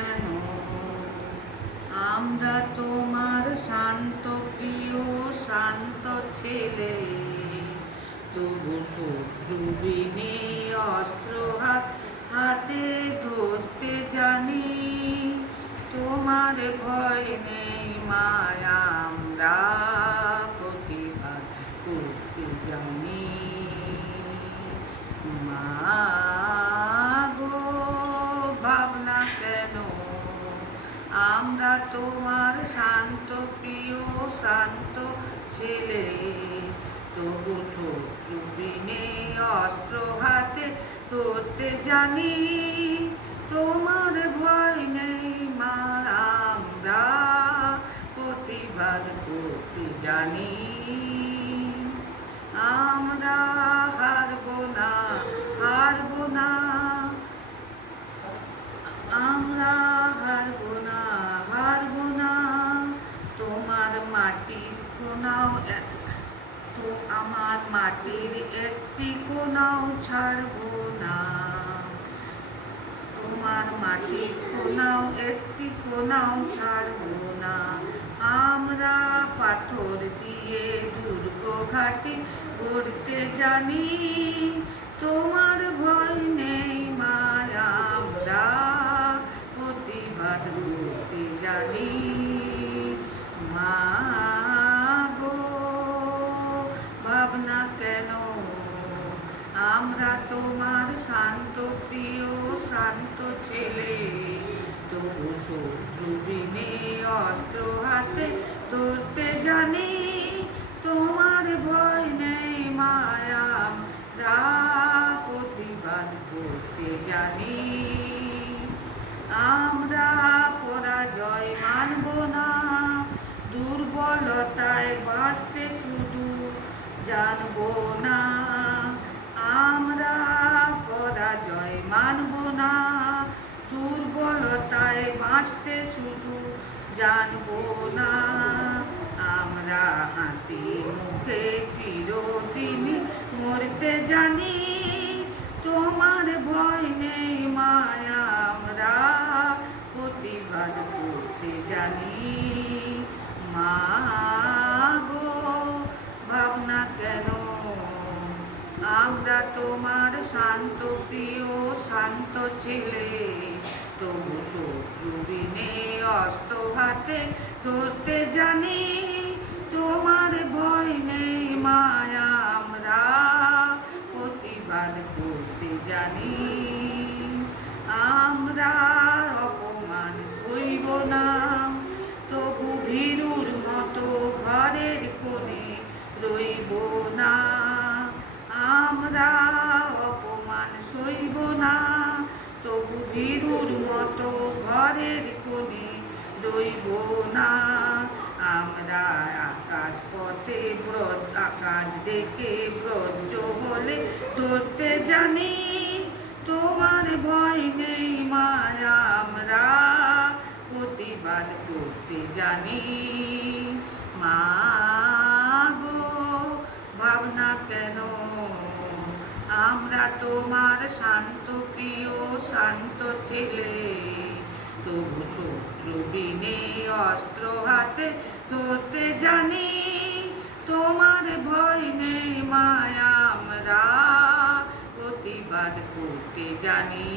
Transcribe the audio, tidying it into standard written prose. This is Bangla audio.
কেন? আমরা তোমার শান্ত প্রিয় শান্ত ছেলে, তবু শত্রু বিনে অস্ত্র হাতে ধরতে জানি। তোমার ভয় নেই মায়া, আমরা প্রতিবাদ করতে জানি। মা গো, ভাবনা কেন? আমরা তোমার শান্ত প্রিয় শান্ত ছেলে, তবু শত্রু বিনে অস্ত্র হাতে ধরতে জানি। তোমার ভয় নেই মা, আমরা প্রতিবাদ করতে জানি। আমরা হারবো না, হারবো না, আমরা হারবো না, হারবো না। তোমার মাটির কোনাও তো আমার মাটির একটি কোনাও ছাড়বো না। তোমার মাটির কোনাও একটি কোনাও ছাড়বো না। আমরা পাথর দিয়ে দুর্গ ঘাটি গড়তে জানি। তোমার ভয় নেই মায়া, আমরা প্রতিবাদ করতে জানি। মা গো, ভাবনা কেন? আমরা তোমার শান্ত প্রিয় শান্ত ছেলে, তবু শত্রু বিনে অস্ত্র হাতে ধরতে জানি। তোমার ভয় নেই মায়া, আমরা প্রতিবাদ করতে জানি। আমরা পরাজয় মানব না, দুর্বলতায় বাঁচতে শুধু জানবো না। আমরা পরাজয় মানব না, দুর্বলতায় বাঁচতে শুধু জানবো না। আমরা হাসি মুখে চিরদিন মরতে জানি। তোমার ভয় নেই মায়া, আমরা প্রতিবাদ করতে জানি। মা গো, ভাবনা কেন? আমরা তোমার শান্ত প্রিয় শান্ত ছেলে, তবু শত্রু বিনে অস্ত্র হাতে ধরতে জানি। তোমার ভয় নেই মায়া, আমরা প্রতিবাদ করতে জানি। আমরা অপমান সইব না, তবু ভীরুর মতো ঘরের কোণে রইব না। আমরা অপমান সইব না, তবু ভীরুর মতো ঘরের কোণে রইব না। আমরা আকাশ পথে আকাশ দেখে ব্রজ বলে ধরতে জানি। তোমার ভয় নেই মায়া, আমরা প্রতিবাদ করতে জানি। মা গো, ভাবনা কেন? আমরা তোমার শান্ত প্রিয় শান্ত ছেলে, তবু শত্রু বিনে অস্ত্র হাতে ধরতে জানি। তোমার ভয় নেই মায়া, আমরা প্রতিবাদ করতে জানি।